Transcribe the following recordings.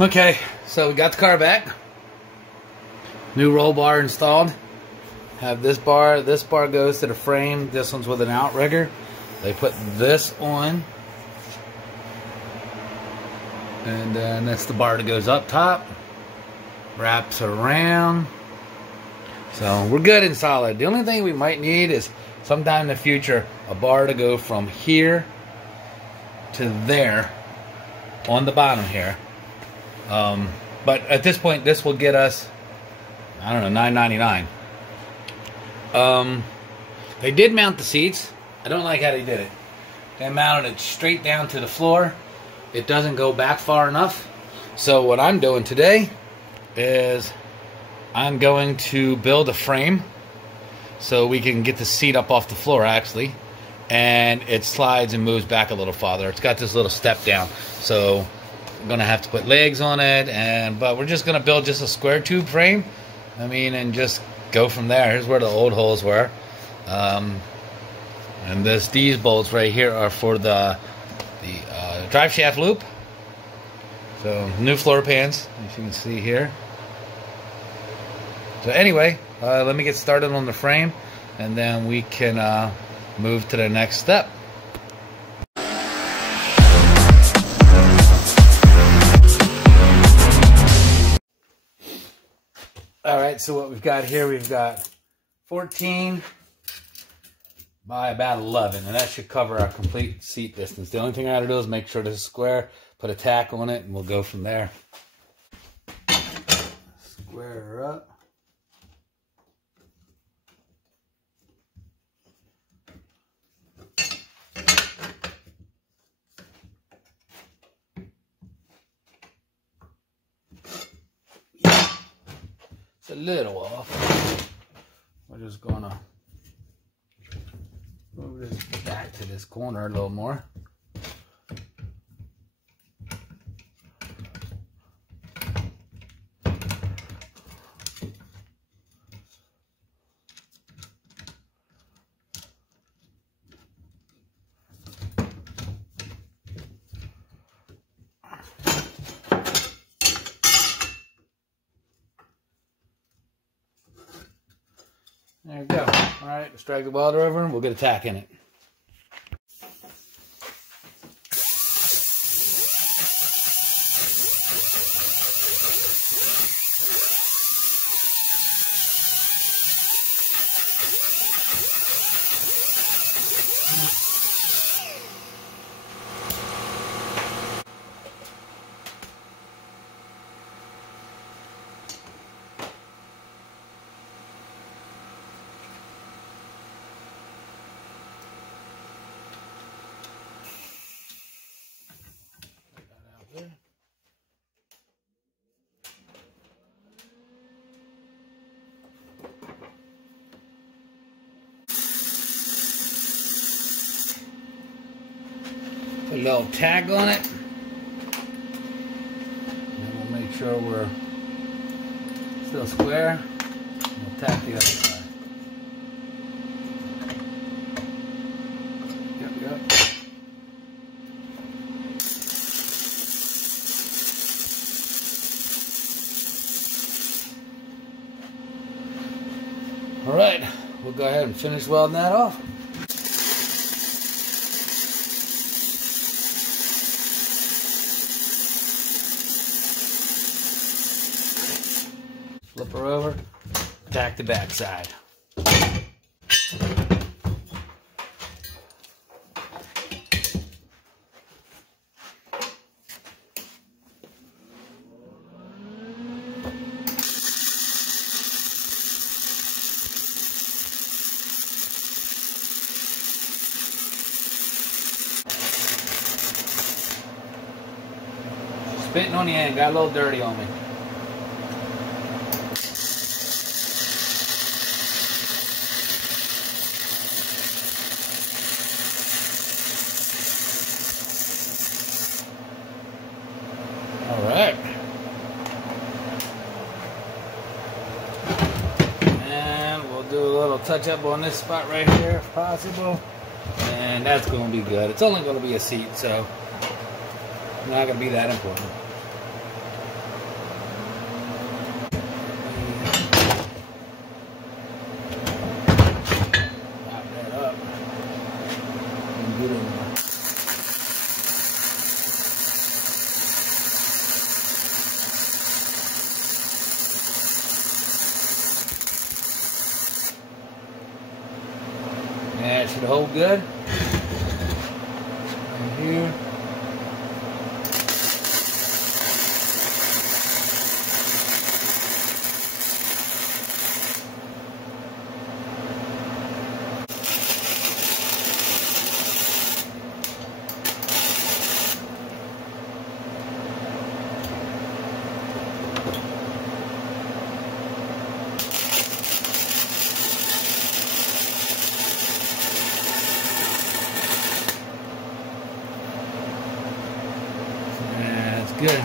Okay, so we got the car back. New roll bar installed. Have this bar. This bar goes to the frame. This one's with an outrigger. They put this on. And then that's the bar that goes up top. Wraps around. So we're good and solid. The only thing we might need is sometime in the future a bar to go from here to there on the bottom here. But at this point, this will get us, I don't know, $9.99. They did mount the seats. I don't like how they did it. They mounted it straight down to the floor. It doesn't go back far enough. So what I'm doing today is I'm going to build a frame so we can get the seat up off the floor actually, and it slides and moves back a little farther. It's got this little step down, so I'm gonna have to put legs on it, but we're just gonna build just a square tube frame. And just go from there. Here's where the old holes were, and these bolts right here are for the drive shaft loop. So new floor pans, as you can see here. So anyway, let me get started on the frame, and then we can move to the next step. Alright, so what we've got here, we've got 14 by about 11, and that should cover our complete seat distance. The only thing I gotta do is make sure this is square, put a tack on it, and we'll go from there. Square her up. A little off. We're just gonna move this back to this corner a little more. There we go. Alright, let's drag the welder over and we'll get a tack in it. Put a little tag on it. And we'll make sure we're still square. We'll tack the other side. Yep. All right, we'll go ahead and finish welding that off. Flip her over, tack the back side. Spitting on the end, got a little dirty on me. Alright. And we'll do a little touch up on this spot right here if possible. And that's going to be good. It's only going to be a seat, so not going to be that important. Alright, should hold good. Right here. Good.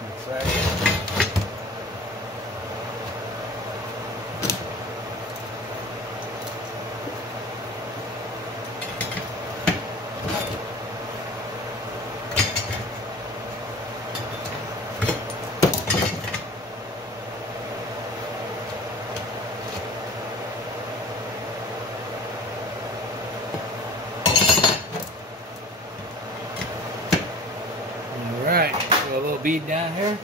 That's right. Alright, so a little bead down here.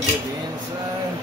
Get the inside.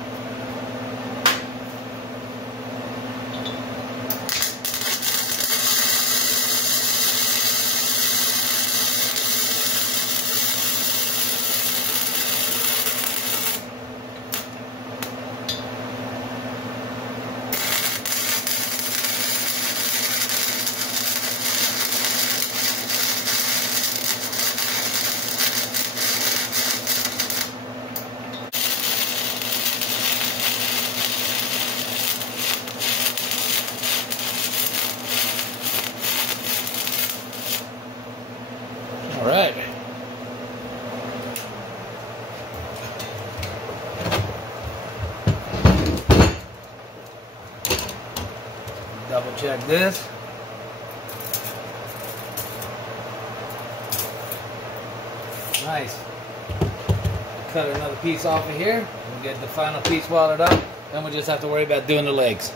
All right. Double check this. Nice. Cut another piece off of here. We'll get the final piece welded up. Then we'll just have to worry about doing the legs.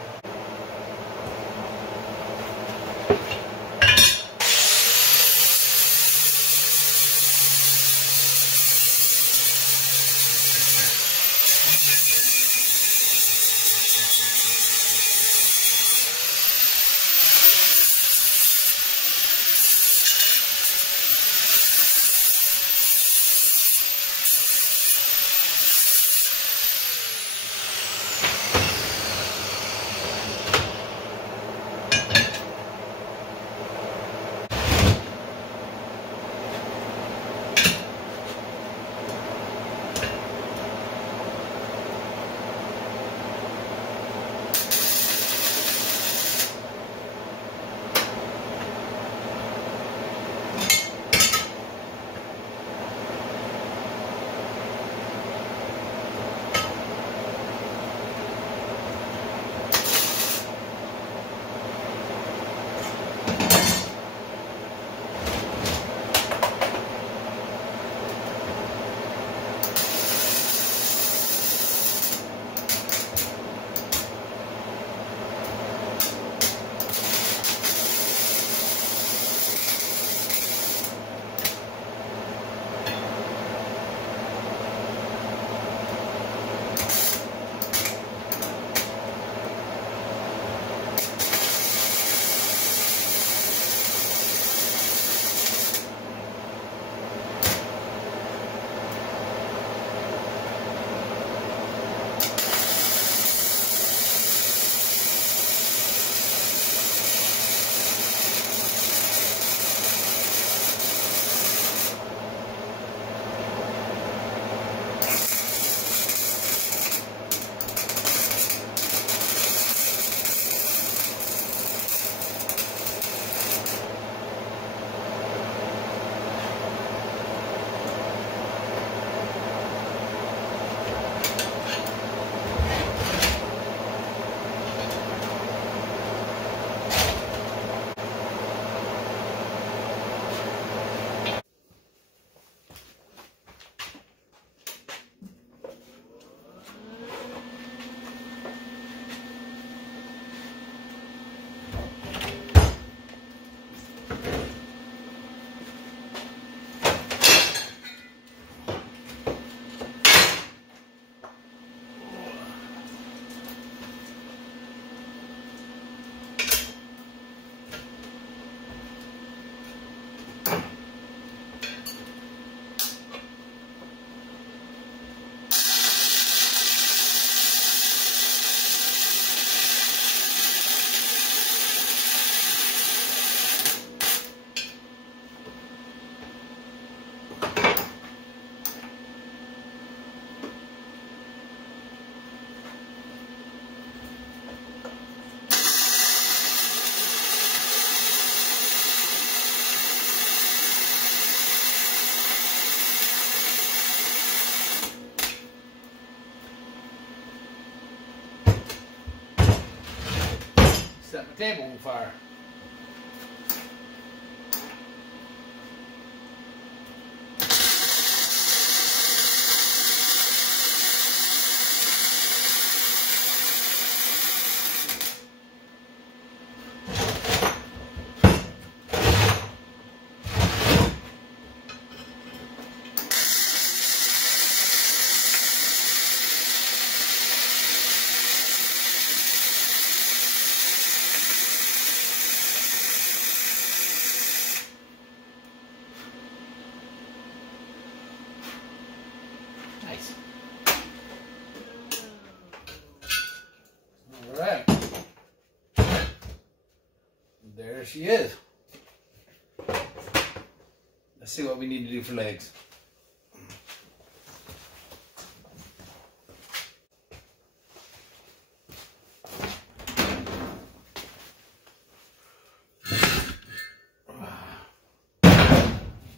table on fire. Nice. All right. There she is. Let's see what we need to do for legs.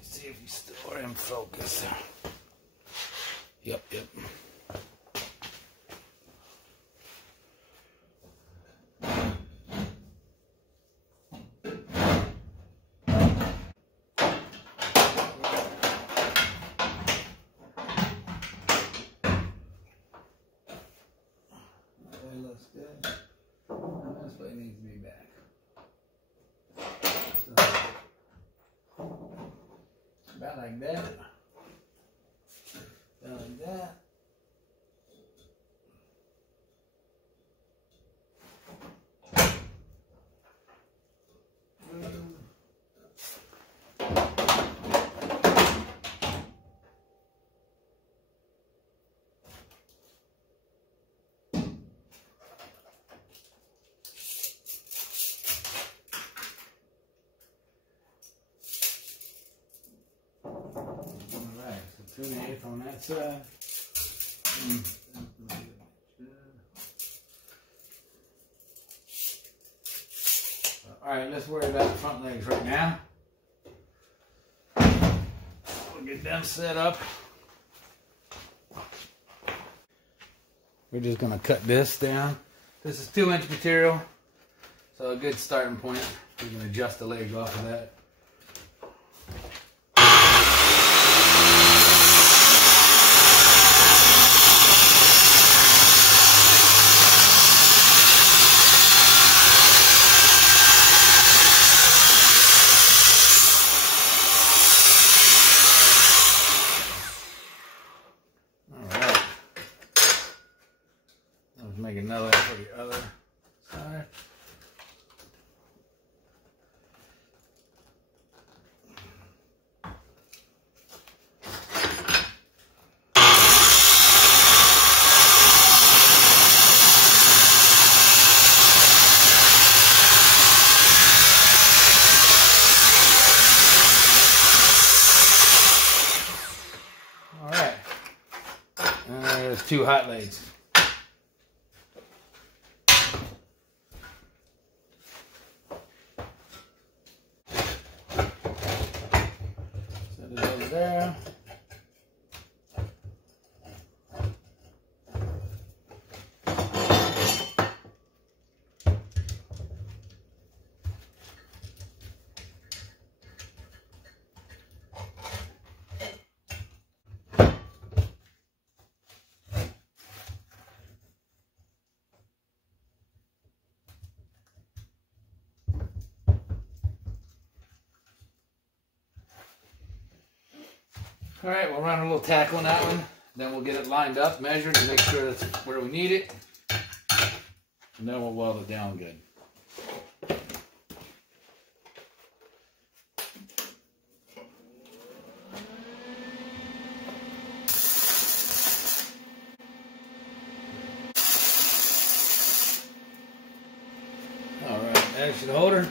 See if we still are in focus. Yep. That looks good. Now this way needs to be back. So, about like that. Like that. Alright, so 2.5 on that side. Alright, let's worry about the front legs right now. We'll get them set up. We're just going to cut this down. This is 2-inch material, so a good starting point. We can adjust the legs off of that. Make another for the other side. All right, and there's 2 hot legs. There. All right, we'll run a little tack on that one. Then we'll get it lined up, measured, and make sure that's where we need it. And then we'll weld it down good. All right, there's the holder.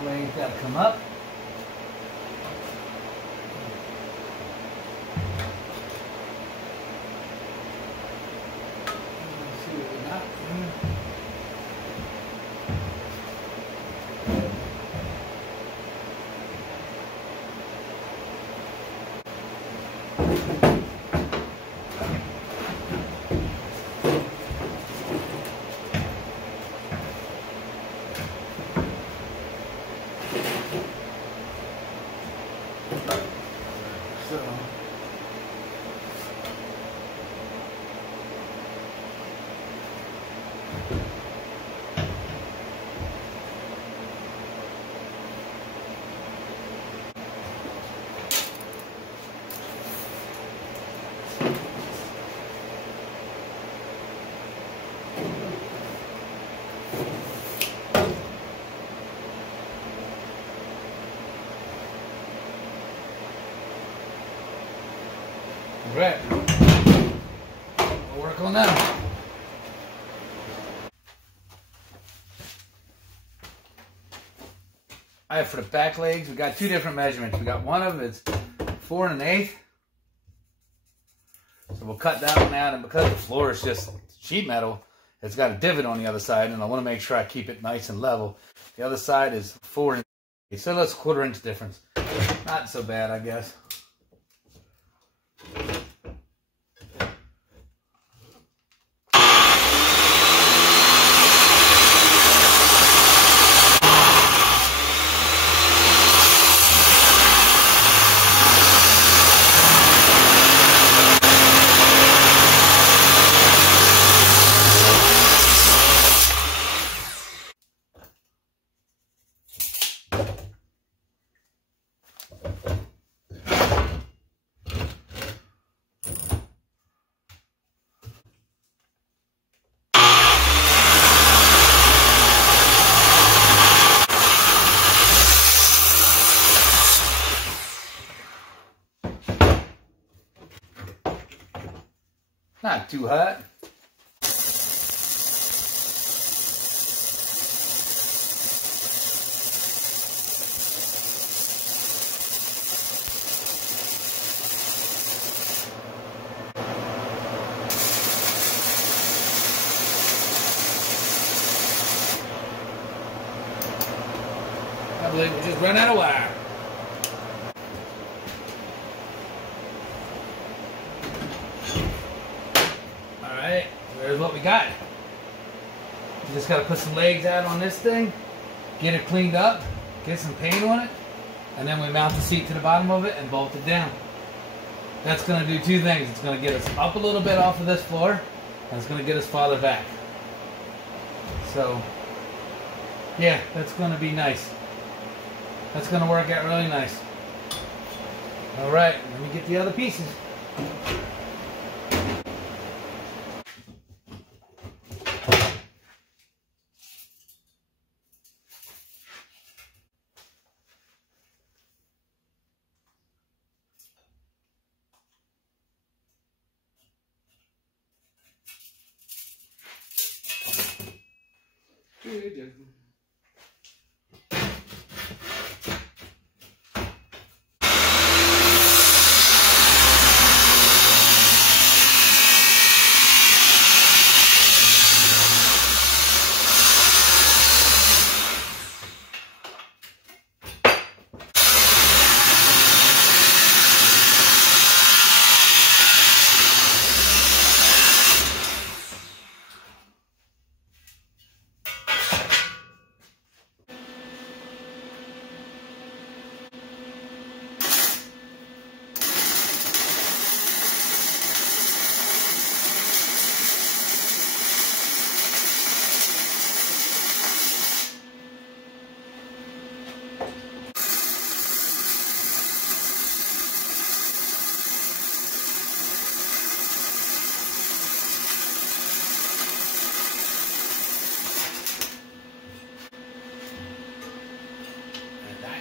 Blade's got to come up. Let's see what we got. Right. We'll work on that. Alright, for the back legs, we got two different measurements. We got one of them, it's 4 1/8. So we'll cut that one out, and because the floor is just sheet metal, it's got a divot on the other side, and I want to make sure I keep it nice and level. The other side is 4 1/8. So that's a 1/4 inch difference. Not so bad, I guess. Not too hot. I believe we just ran out of wire. Alright, there's what we got. You just gotta put some legs out on this thing, get it cleaned up, get some paint on it, and then we mount the seat to the bottom of it and bolt it down. That's gonna do two things. It's gonna get us up a little bit off of this floor, and it's gonna get us farther back. So, yeah, that's gonna be nice. That's going to work out really nice. Alright, let me get the other pieces.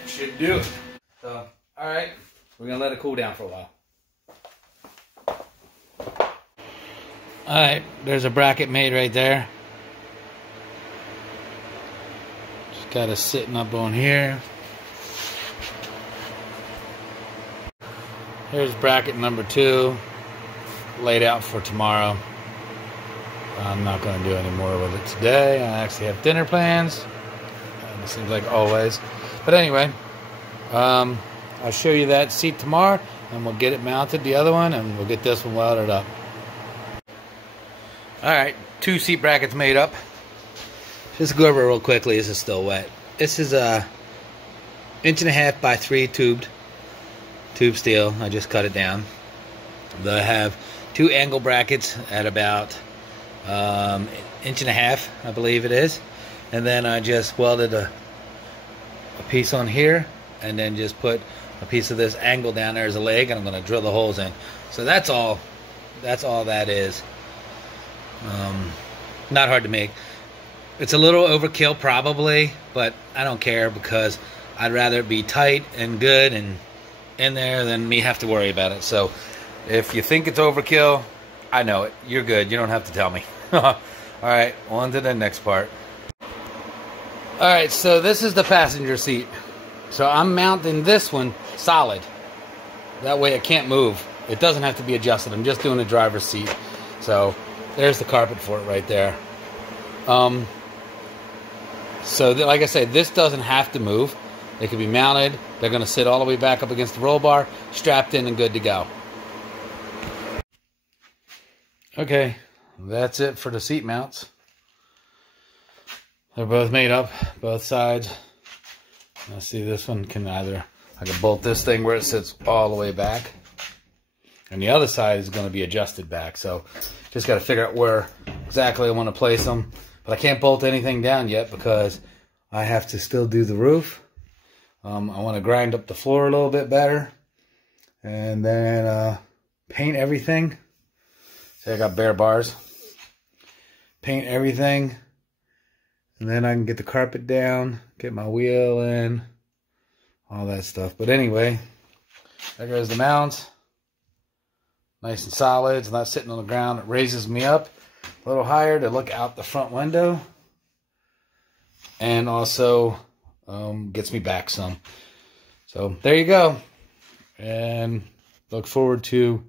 Should do it. So, alright, we're going to let it cool down for a while. Alright, there's a bracket made right there. Just got us sitting up on here. Here's bracket number 2, laid out for tomorrow. I'm not going to do any more with it today. I actually have dinner plans. It seems like always. But anyway, I'll show you that seat tomorrow, and we'll get it mounted, the other one, and we'll get this one welded up. Alright, 2 seat brackets made up. Just go over it real quickly. This is still wet. This is a 1.5 by 3 tube steel. I just cut it down. They have 2 angle brackets at about 1.5 inches, I believe it is. And then I just welded a piece on here, and then just put a piece of this angle down there as a leg, and I'm going to drill the holes in. So that's all that is. Not hard to make. It's a little overkill probably, but I don't care, because I'd rather it be tight and good and in there than me have to worry about it. So if you think it's overkill, I know it. You're good. You don't have to tell me. Alright, on to the next part. Alright, so this is the passenger seat. So I'm mounting this one solid. That way it can't move. It doesn't have to be adjusted. I'm just doing the driver's seat. So there's the carpet for it right there. Like I said, this doesn't have to move. It can be mounted. They're going to sit all the way back up against the roll bar, strapped in and good to go. Okay, that's it for the seat mounts. They're both made up, both sides. Let's see, this one can I can bolt this thing where it sits all the way back. And the other side is going to be adjusted back. So just got to figure out where exactly I want to place them. But I can't bolt anything down yet because I have to still do the roof. I want to grind up the floor a little bit better. And then paint everything. See, I got bare bars. Paint everything. And then I can get the carpet down, get my wheel in, all that stuff. But anyway, there goes the mounts. Nice and solid. It's not sitting on the ground. It raises me up a little higher to look out the front window. And also gets me back some. So there you go. And look forward to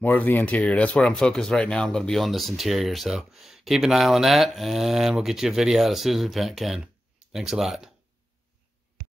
more of the interior. That's where I'm focused right now. I'm going to be on this interior. So keep an eye on that, and we'll get you a video out as soon as we can. Thanks a lot.